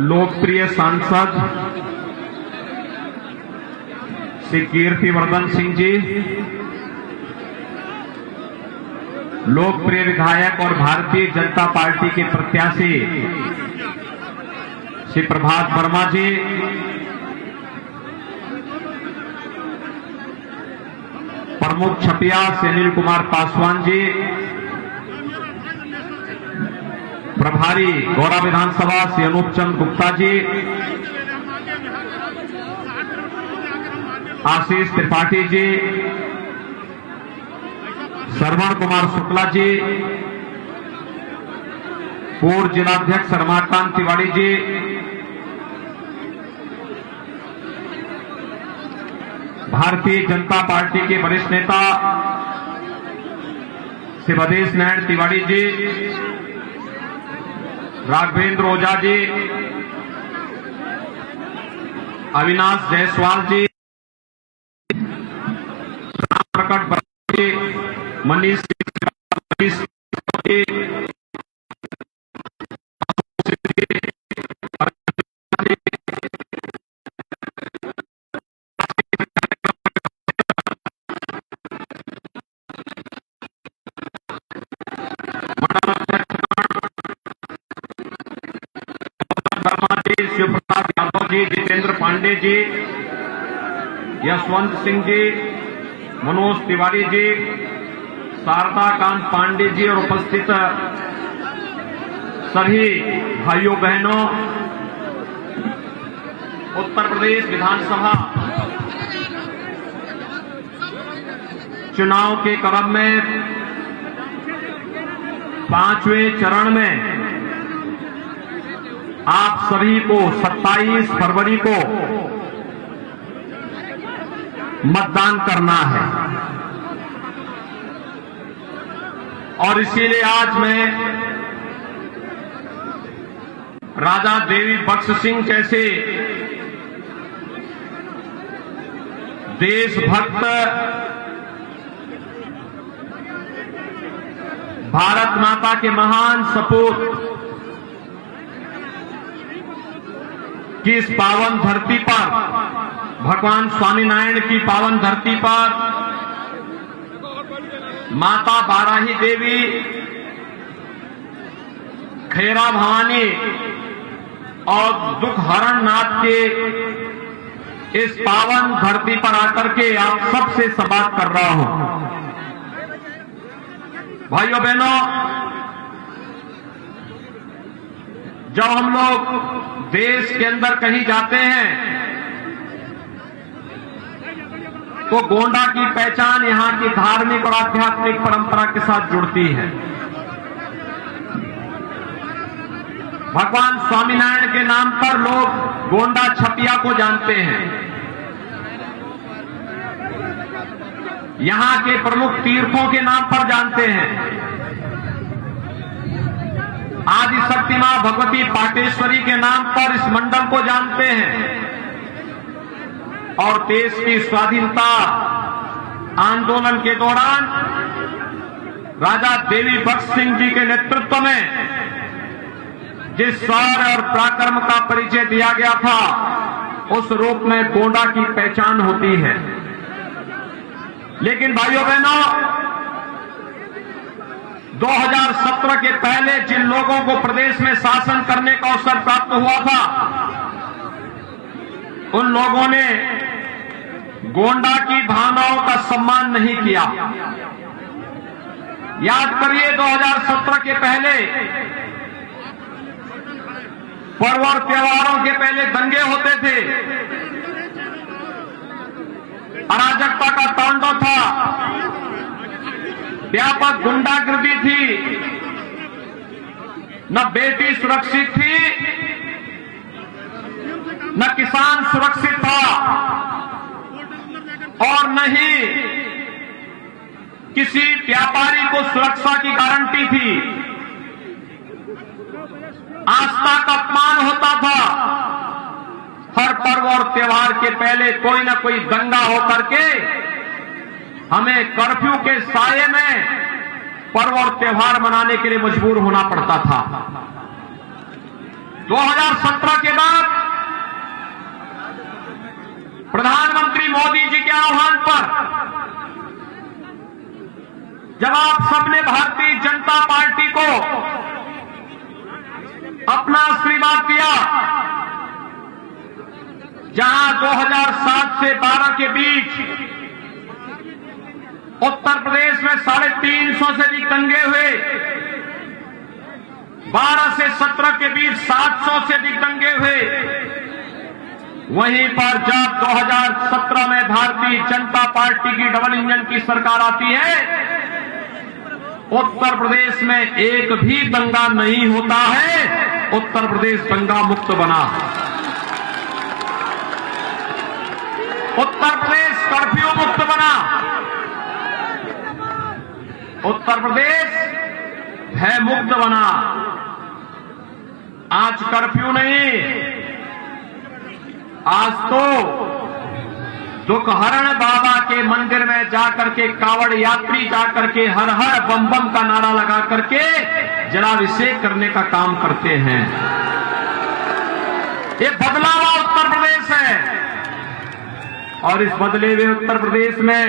लोकप्रिय सांसद श्री कीर्तिवर्धन सिंह जी, लोकप्रिय विधायक और भारतीय जनता पार्टी के प्रत्याशी श्री प्रभात वर्मा जी, प्रमुख छपिया श्री अनिल कुमार पासवान जी, प्रभारी गौरा विधानसभा श्री अनूप चंद गुप्ता जी, आशीष त्रिपाठी जी, श्रवण कुमार शुक्ला जी, पूर्व जिलाध्यक्ष रमाकांत तिवारी जी, भारतीय जनता पार्टी के वरिष्ठ नेता श्री भदेश नारायण तिवारी जी, राघवेंद्र ओझा जी, अविनाश जायसवाल जी, राम प्रकट जी, मनीष जी, शिवप्रताप यादव जी, जितेंद्र पांडे जी, यशवंत सिंह जी, मनोज तिवारी जी, शारदा कांत पांडे जी और उपस्थित सभी भाइयों बहनों, उत्तर प्रदेश विधानसभा चुनाव के क्रम में 5वें चरण में आप सभी को 27 फरवरी को मतदान करना है और इसीलिए आज मैं राजा देवी बख्श सिंह जैसे देशभक्त, भारत माता के महान सपूत की इस पावन धरती पर, भगवान स्वामीनारायण की पावन धरती पर माता बाराही देवी, खेरा भवानी और दुख हरण नाथ के इस पावन धरती पर आकर के आप सबसे संवाद कर रहा हूं। भाइयों बहनों, जब हम लोग देश के अंदर कहीं जाते हैं तो गोंडा की पहचान यहां की धार्मिक और आध्यात्मिक परंपरा के साथ जुड़ती है। भगवान स्वामीनारायण के नाम पर लोग गोंडा छपिया को जानते हैं। यहां के प्रमुख तीर्थों के नाम पर जानते हैं। आदि शक्ति मां भगवती पाटेश्वरी के नाम पर इस मंडल को जानते हैं और देश की स्वाधीनता आंदोलन के दौरान राजा देवी बख्श सिंह जी के नेतृत्व में जिस शौर्य और पराक्रम का परिचय दिया गया था, उस रूप में गोंडा की पहचान होती है। लेकिन भाइयों बहनों, 2017 के पहले जिन लोगों को प्रदेश में शासन करने का अवसर प्राप्त हुआ था, उन लोगों ने गोंडा की भावनाओं का सम्मान नहीं किया। याद करिए, 2017 के पहले पर्व और त्योहारों के पहले दंगे होते थे, अराजकता का तांडव था, व्यापक गुंडागर्दी थी, न बेटी सुरक्षित थी, न किसान सुरक्षित था और न ही किसी व्यापारी को सुरक्षा की गारंटी थी। आस्था का अपमान होता था। हर पर्व और त्योहार के पहले कोई न कोई दंगा होकर के हमें कर्फ्यू के साये में पर्व और त्योहार मनाने के लिए मजबूर होना पड़ता था। 2017 के बाद प्रधानमंत्री मोदी जी के आह्वान पर जब आप सबने भारतीय जनता पार्टी को अपना आशीर्वाद दिया, जहां 2007 से 12 के बीच उत्तर प्रदेश में 350 से अधिक दंगे हुए, 12 से 17 के बीच 700 से अधिक दंगे हुए, वहीं पर जब 2017 में भारतीय जनता पार्टी की डबल इंजन की सरकार आती है, उत्तर प्रदेश में एक भी दंगा नहीं होता है, उत्तर प्रदेश दंगा मुक्त बना। उत्तर प्रदेश कर्फ्यू मुक्त बना। उत्तर प्रदेश भय मुक्त बना। आज कर्फ्यू नहीं, आज तो दुखहरण बाबा के मंदिर में जाकर के कावड़ यात्री जाकर के हर हर बम बम का नारा लगा करके जलाभिषेक करने का काम करते हैं। ये बदला हुआ उत्तर प्रदेश है, और इस बदले हुए उत्तर प्रदेश में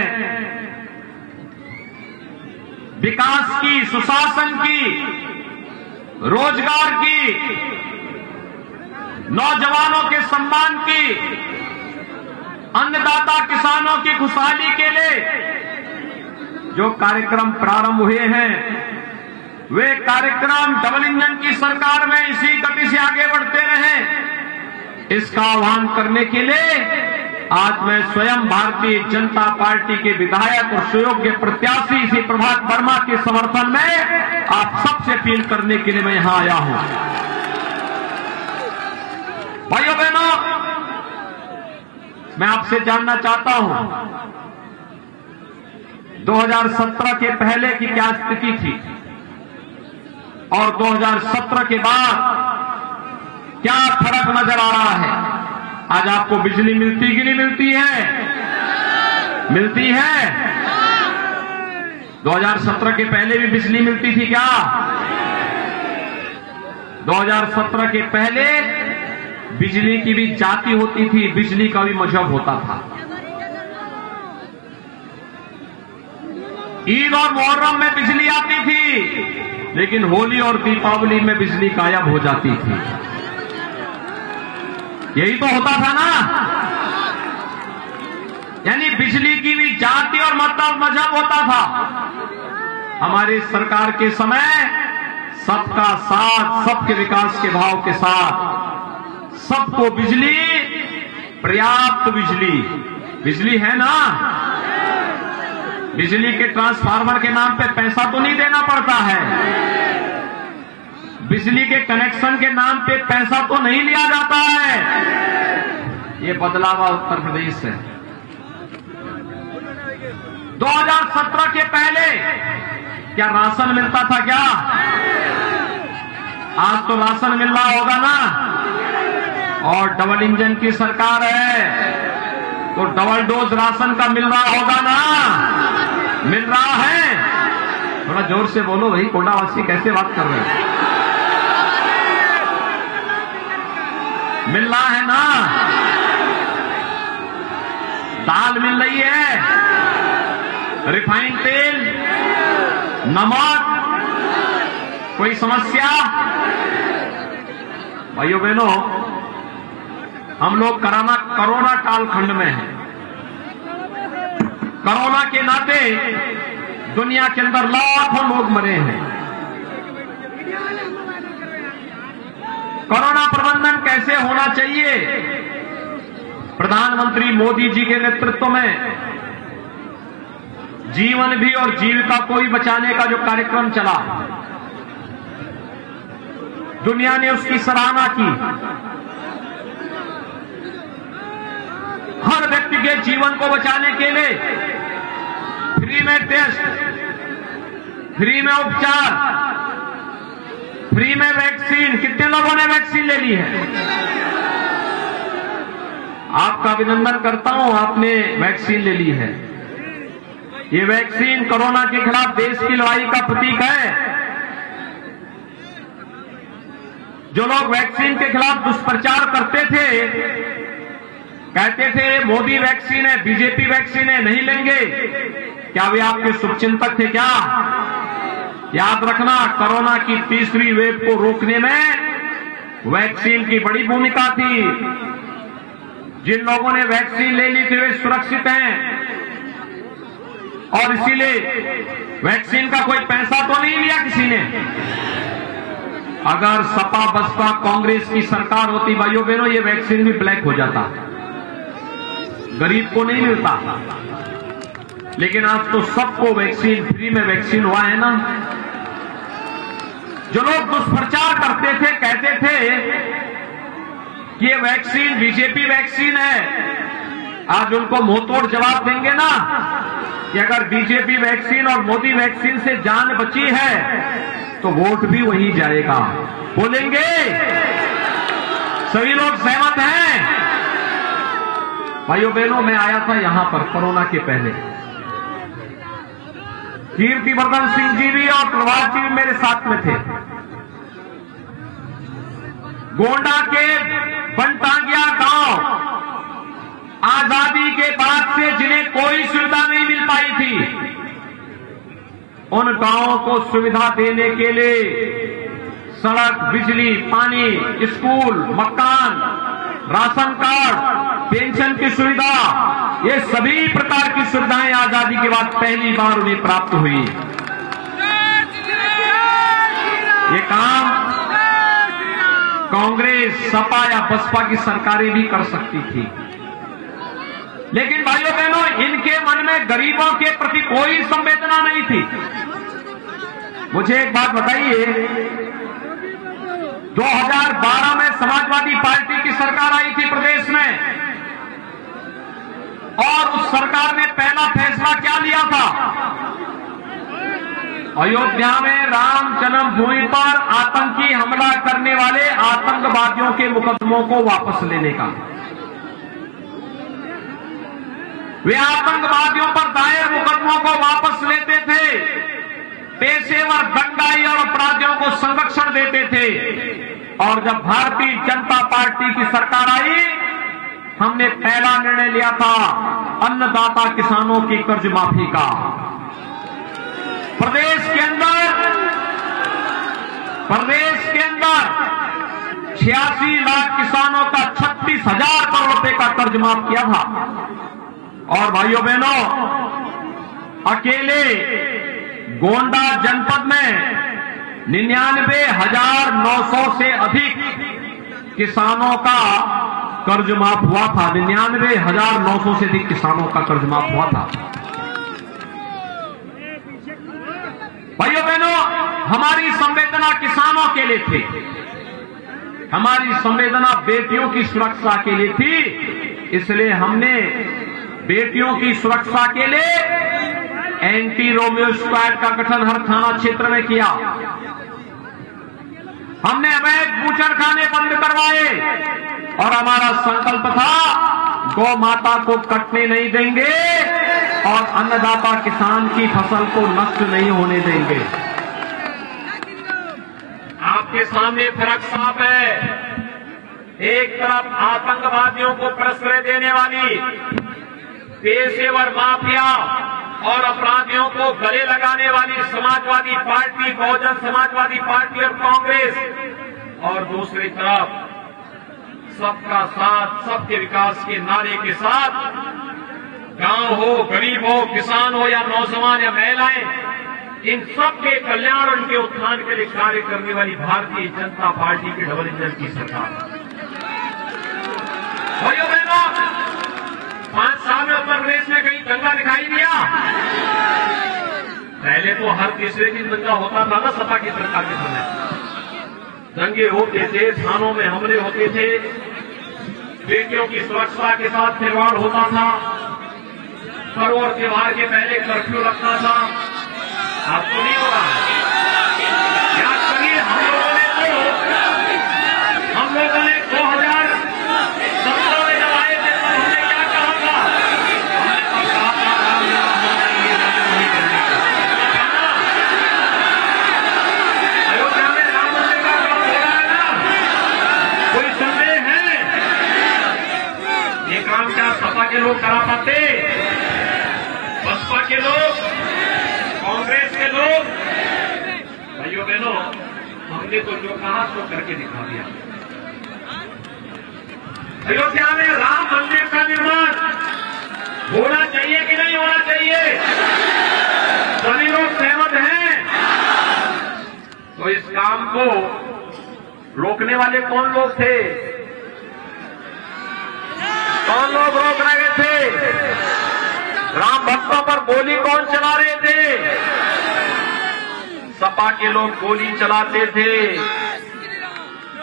विकास की, सुशासन की, रोजगार की, नौजवानों के सम्मान की, अन्नदाता किसानों की खुशहाली के लिए जो कार्यक्रम प्रारंभ हुए हैं, वे कार्यक्रम डबल इंजन की सरकार में इसी गति से आगे बढ़ते रहे। इसका आह्वान करने के लिए आज मैं स्वयं भारतीय जनता पार्टी के विधायक और सुयोग्य प्रत्याशी श्री प्रभात वर्मा के समर्थन में आप सबसे अपील करने के लिए मैं यहां आया हूं। भाइयों बहनों, मैं आपसे जानना चाहता हूं 2017 के पहले की क्या स्थिति थी और 2017 के बाद क्या फर्क नजर आ रहा है। आज आपको बिजली मिलती कि नहीं मिलती है? मिलती है। 2017 के पहले भी बिजली मिलती थी क्या? 2017 के पहले बिजली की भी जाति होती थी, बिजली का भी मजहब होता था। ईद और मुहर्रम में बिजली आती थी, लेकिन होली और दीपावली में बिजली गायब हो जाती थी। यही तो होता था ना। यानी बिजली की भी जाति और मजहब होता था। हमारी सरकार के समय सबका साथ, सबके विकास के भाव के साथ सबको बिजली, पर्याप्त बिजली है ना। बिजली के ट्रांसफार्मर के नाम पे पैसा तो नहीं देना पड़ता है, बिजली के कनेक्शन के नाम पे पैसा तो नहीं लिया जाता है। ये बदला हुआ उत्तर प्रदेश है। 2017 के पहले क्या राशन मिलता था क्या? आज तो राशन मिल रहा होगा ना। और डबल इंजन की सरकार है तो डबल डोज राशन का मिल रहा होगा ना। मिल रहा है। थोड़ा जोर से बोलो भाई, कोंडावासी कैसे बात कर रहे हैं? मिल रहा है ना। दाल मिल रही है, रिफाइंड तेल, नमक, कोई समस्या? भाइयों बहनों, हम लोग कोरोना कालखंड में हैं। कोरोना के नाते दुनिया के अंदर लाखों लोग मरे हैं। कोरोना प्रबंधन कैसे होना चाहिए? प्रधानमंत्री मोदी जी के नेतृत्व में जीवन भी और जीविका को भी बचाने का जो कार्यक्रम चला, दुनिया ने उसकी सराहना की। हर व्यक्ति के जीवन को बचाने के लिए फ्री में टेस्ट, फ्री में उपचार, फ्री में वैक्सीन। कितने लोगों ने वैक्सीन ले ली है? आपका अभिनंदन करता हूं, आपने वैक्सीन ले ली है। ये वैक्सीन कोरोना के खिलाफ देश की लड़ाई का प्रतीक है। जो लोग वैक्सीन के खिलाफ दुष्प्रचार करते थे, कहते थे मोदी वैक्सीन है, बीजेपी वैक्सीन है, नहीं लेंगे, क्या वे आपके शुभचिंतक थे क्या? याद रखना, कोरोना की तीसरी वेव को रोकने में वैक्सीन की बड़ी भूमिका थी। जिन लोगों ने वैक्सीन ले ली थी वे सुरक्षित हैं, और इसीलिए वैक्सीन का कोई पैसा तो नहीं लिया किसी ने। अगर सपा बसपा कांग्रेस की सरकार होती भाइयों बहनों, ये वैक्सीन भी ब्लैक हो जाता, गरीब को नहीं मिलता। लेकिन आज तो सबको वैक्सीन, फ्री में वैक्सीन हुआ है ना। जो लोग दुष्प्रचार करते थे, कहते थे कि ये वैक्सीन बीजेपी वैक्सीन है, आज उनको मुंहतोड़ जवाब देंगे ना कि अगर बीजेपी वैक्सीन और मोदी वैक्सीन से जान बची है तो वोट भी वही जाएगा। बोलेंगे? सभी लोग सहमत हैं? भाइयों बहनों, मैं आया था यहां पर कोरोना के पहले, कीर्तिवर्धन सिंह जी भी और प्रभात जी भी मेरे साथ में थे। गोंडा के बनटांगिया गांव, आजादी के बाद से जिन्हें कोई सुविधा नहीं मिल पाई थी, उन गांवों को सुविधा देने के लिए सड़क, बिजली, पानी, स्कूल, मकान, राशन कार्ड, पेंशन की सुविधा, ये सभी प्रकार की सुविधाएं आजादी के बाद पहली बार उन्हें प्राप्त हुई। ये काम कांग्रेस, सपा या बसपा की सरकारें भी कर सकती थी, लेकिन भाइयों बहनों, इनके मन में गरीबों के प्रति कोई संवेदना नहीं थी। मुझे एक बात बताइए, 2012 में समाजवादी पार्टी की सरकार आई थी प्रदेश में, और उस सरकार ने पहला फैसला क्या लिया था? अयोध्या में राम जन्मभूमि पर आतंकी हमला करने वाले आतंकवादियों के मुकदमों को वापस लेने का। वे आतंकवादियों पर दायर मुकदमों को वापस लेते थे, पेशेवर दंगाई और अपराधियों को संरक्षण देते थे। और जब भारतीय जनता पार्टी की सरकार आई, हमने पहला निर्णय लिया था अन्नदाता किसानों की कर्ज माफी का। प्रदेश के अंदर 86 लाख किसानों का 36,000 करोड़ रुपए का कर्ज माफ किया था। और भाइयों बहनों, अकेले गोंडा जनपद में 99,900 से अधिक किसानों का कर्ज माफ हुआ था। 99,900 से अधिक किसानों का कर्ज माफ हुआ था। भाइयों बहनों, हमारी संवेदना किसानों के लिए थी, हमारी संवेदना बेटियों की सुरक्षा के लिए थी। इसलिए हमने बेटियों की सुरक्षा के लिए एंटी रोमियो स्क्वाड का गठन हर थाना क्षेत्र में किया। हमने अवैध बूचड़खाने बंद करवाए, और हमारा संकल्प था गौ माता को कटने नहीं देंगे और अन्नदाता किसान की फसल को नष्ट नहीं होने देंगे। आपके सामने फर्क साफ है। एक तरफ आतंकवादियों को प्रश्रय देने वाली पेशेवर माफिया और अपराधियों को गले लगाने वाली समाजवादी पार्टी, बहुजन समाजवादी पार्टी और कांग्रेस, और दूसरी तरफ सबका साथ, सबके विकास के नारे के साथ गांव हो, गरीब हो, किसान हो या नौजवान या महिलाएं, इन सबके कल्याण और इनके उत्थान के लिए कार्य करने वाली भारतीय जनता पार्टी की डबल इंजन की सरकार। भाइयों बहनों, 5 साल में उत्तर प्रदेश में कहीं दंगा दिखाई दिया? पहले तो हर तीसरे दिन दंगा होता था ना सपा की सरकार के समय। दंगे होते थे, थानों में हमले होते थे, बेटियों की सुरक्षा के साथ खिलवाड़ होता था, पर्व और त्योहार के पहले कर्फ्यू लगता था। अब तो नहीं हो रहा। याद करिए, हम लोगों ने 2017 में जब आए थे तो हमने क्या कहा था? हमने कहा था राम राम होना ये नहीं करने का। अयोध्या में राम मंदिर का काम हो रहा है ना। काम क्या सपा के लोग करा पाते? बसपा के लोग, कांग्रेस के लोग? भाइयों बहनों, हमने तो जो कहा सो करके दिखा दिया। अयोध्या में राम मंदिर का निर्माण होना चाहिए कि नहीं होना चाहिए? सभी लोग सहमत हैं। तो इस काम को रोकने वाले कौन लोग थे? कौन लोग रोक रहे थे? राम भक्तों पर गोली कौन चला रहे थे? सपा के लोग गोली चलाते थे,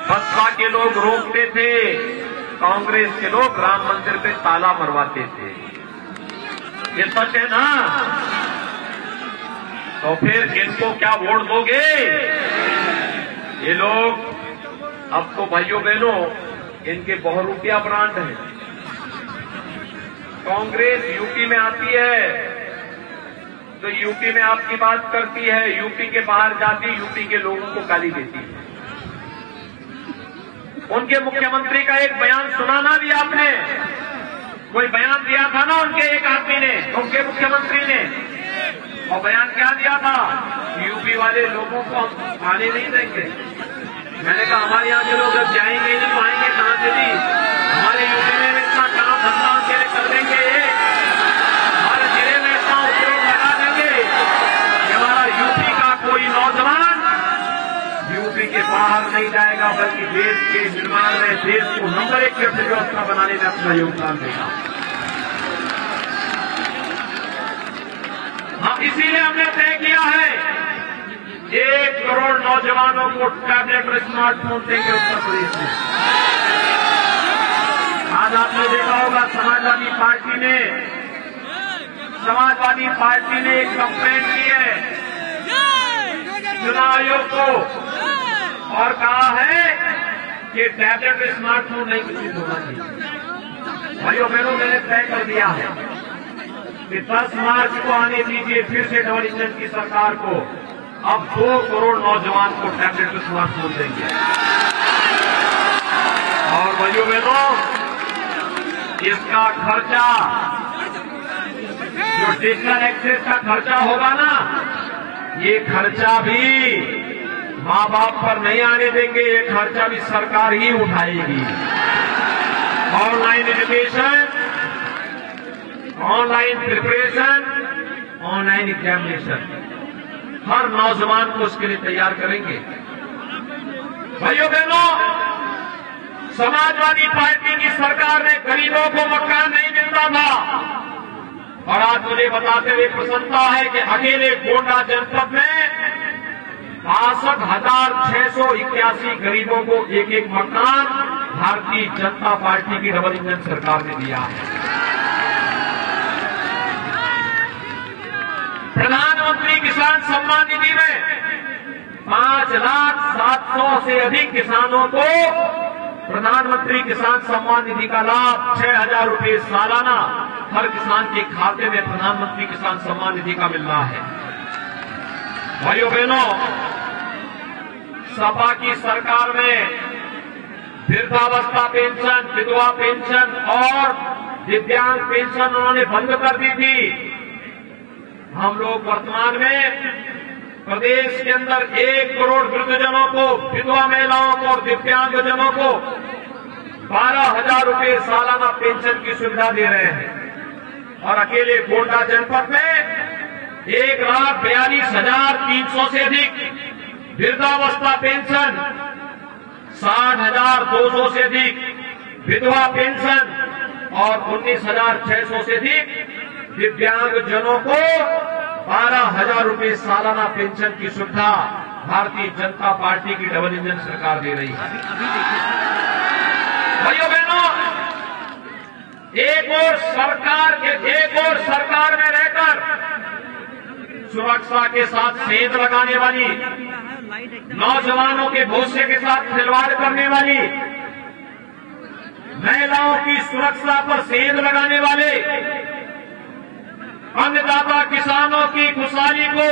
बसपा के लोग रोकते थे, कांग्रेस के लोग राम मंदिर पे ताला मरवाते थे। ये सच है ना? तो फिर इनको क्या वोट दोगे? ये लोग अब तो भाइयों बहनों इनके बहुरूपिया ब्रांड हैं। कांग्रेस यूपी में आती है तो यूपी में आपकी बात करती है, यूपी के बाहर जाती यूपी के लोगों को गाली देती है। उनके मुख्यमंत्री का एक बयान सुना ना भी आपने? कोई बयान दिया था ना उनके एक आदमी ने, उनके मुख्यमंत्री ने, और बयान क्या दिया था? यूपी वाले लोगों को हम आने नहीं देंगे। मैंने कहा हमारे यहाँ के लोग जब जाएंगे नहीं तो आएंगे कहां से जी? हमारे यूपी में इतना काम धंधा उनके लिए कर देंगे, हमारे जिले में इतना उपयोग लगा देंगे कि हमारा यूपी का कोई नौजवान यूपी के बाहर नहीं जाएगा, बल्कि देश के निर्माण में, देश को नंबर 1 की अर्थव्यवस्था बनाने में अपना योगदान देगा। हाँ, इसीलिए हमने तय किया है 1 करोड़ नौजवानों को टैबलेट और स्मार्टफोन देंगे उत्तर प्रदेश में। आज आपने देखा होगा समाजवादी पार्टी ने एक कंप्लेंट की है चुनाव आयोग को और कहा है कि टैबलेट और स्मार्टफोन नहीं वितरित होना चाहिए। भाइयों बहनों, मैंने तय कर दिया है कि 10 मार्च को आने दीजिए फिर से डबल इंजन की सरकार को। अब 2 करोड़ नौजवान को टैबलेट और स्मार्टफोन देंगे। और भाइयों बहनों, इसका खर्चा, जो डिजिटल एक्सेस का खर्चा होगा ना, ये खर्चा भी माँ बाप पर नहीं आने देंगे, ये खर्चा भी सरकार ही उठाएगी। Online education, online preparation, online examination, हर नौजवान को उसके लिए तैयार करेंगे। भाइयों बहनों, समाजवादी पार्टी की सरकार ने गरीबों को मकान नहीं मिलता था, और आज मुझे बताते हुए प्रसन्नता है कि अकेले गोंडा जनपद में 62,681 गरीबों को एक मकान भारतीय जनता पार्टी की डबल इंजन सरकार ने दिया है। प्रधानमंत्री किसान सम्मान निधि में 5,07,000 से अधिक किसानों को प्रधानमंत्री किसान सम्मान निधि का लाभ 6,000 रुपये सालाना हर किसान के खाते में प्रधानमंत्री किसान सम्मान निधि का मिल रहा है। भाइयों बहनों, सपा की सरकार में वृद्धावस्था पेंशन, विधवा पेंशन और दिव्यांग पेंशन उन्होंने बंद कर दी थी। हम लोग वर्तमान में प्रदेश के अंदर 1 करोड़ वृद्धजनों को, विधवा महिलाओं को और दिव्यांगजनों को 12,000 रुपये सालाना पेंशन की सुविधा दे रहे हैं। और अकेले गोंडा जनपद में 1,42,300 से अधिक वृद्धावस्था पेंशन, 60,200 से अधिक विधवा पेंशन और 19,600 से अधिक दिव्यांगजनों को 12,000 रुपये सालाना पेंशन की सुविधा भारतीय जनता पार्टी की डबल इंजन सरकार दे रही है। भाइयों बहनों, एक और सरकार में रहकर सुरक्षा के साथ सेंध लगाने वाली, नौजवानों के भविष्य के साथ खिलवाड़ करने वाली, महिलाओं की सुरक्षा पर सेंध लगाने वाले, अन्नदाता किसानों की खुशहाली को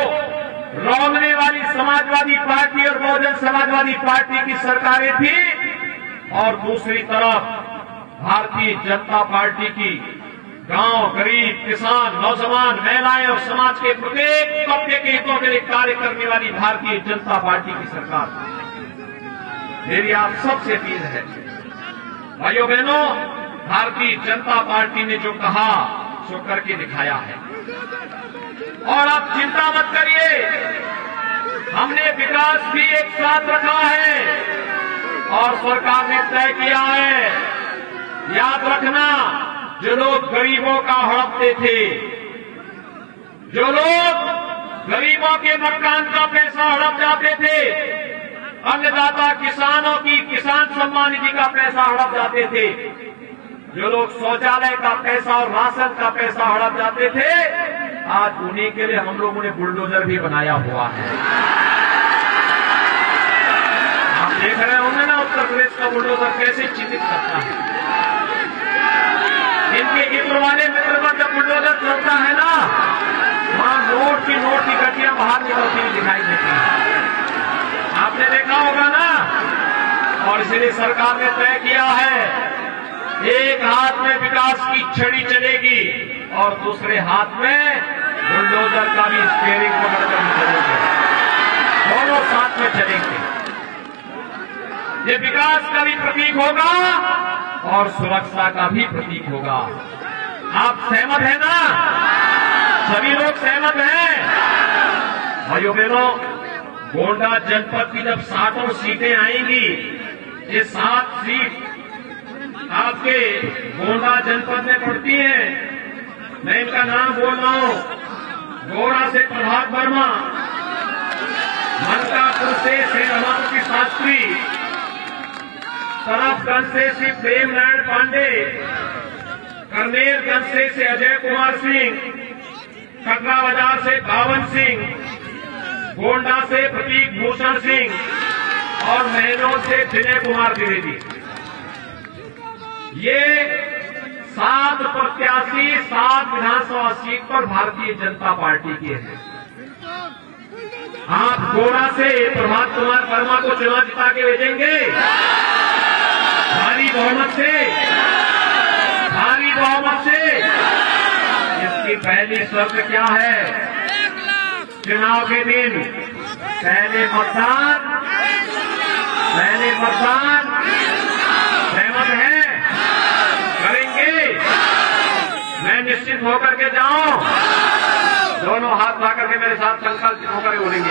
रौंदने वाली समाजवादी पार्टी और बहुजन समाजवादी पार्टी की सरकारें थी। और दूसरी तरफ भारतीय जनता पार्टी की गांव, गरीब, किसान, नौजवान, महिलाएं और समाज के प्रत्येक तबके के हितों के लिए कार्य करने वाली भारतीय जनता पार्टी की सरकार। मेरी आप सबसे अपील है, भाइयों बहनों, भारतीय जनता पार्टी ने जो कहा सो करके दिखाया है। और आप चिंता मत करिए, हमने विकास भी एक साथ रखा है और सरकार ने तय किया है। याद रखना, जो लोग गरीबों का हड़पते थे, जो लोग गरीबों के मकान का पैसा हड़प जाते थे, अन्नदाता किसानों की किसान सम्मान निधि का पैसा हड़प जाते थे, जो लोग शौचालय का पैसा और राशन का पैसा हड़प जाते थे, आज उन्हीं के लिए हम लोगों ने बुलडोजर भी बनाया हुआ है। आप देख रहे होंगे ना उत्तर प्रदेश का बुलडोजर कैसे चिन्हित करता है। इनके इत्र वाले मित्र पर जब बुलडोजर चलता है ना, वहां नोट की गड्डियां बाहर निकलती हुई दिखाई देती है। आपने देखा होगा ना। और इसलिए सरकार ने तय किया है, एक हाथ में विकास की छड़ी चलेगी और दूसरे हाथ में बुलडोजर का भी स्टीयरिंग पकड़कर चलेंगे, दोनों साथ में चलेंगे। ये विकास का भी प्रतीक होगा और सुरक्षा का भी प्रतीक होगा। आप सहमत हैं ना? सभी लोग सहमत हैं? भाइयों बहनों, गोंडा जनपद की जब 60 सीटें आएंगी, ये 7 सीट आपके गोंडा जनपद में पड़ती हैं। मैं इनका नाम बोल रहा हूं। गोरा से प्रभात वर्मा, मनकापुर से श्री रमापति शास्त्री, सरफगंज से श्री प्रेम नारायण पांडे, करनेलगंज से श्री अजय कुमार सिंह, कटरा बाजार से बावन सिंह, गोंडा से प्रतीक भूषण सिंह और महनौर से विनय कुमार द्विवेदी। ये 7 प्रत्याशी 7 विधानसभा सीट पर भारतीय जनता पार्टी के हैं। आप गोरा से प्रभात कुमार वर्मा को चुनाव जिता के भेजेंगे भारी बहुमत से, भारी बहुमत से। इसकी पहली शर्त क्या है? चुनाव के दिन पहले मतदान सहमत है? करेंगे? मैं निश्चित होकर के जाऊं, दोनों हाथ ला करके मेरे साथ संकल्प होकर बोलेंगे,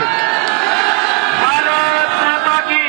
भारत माता की।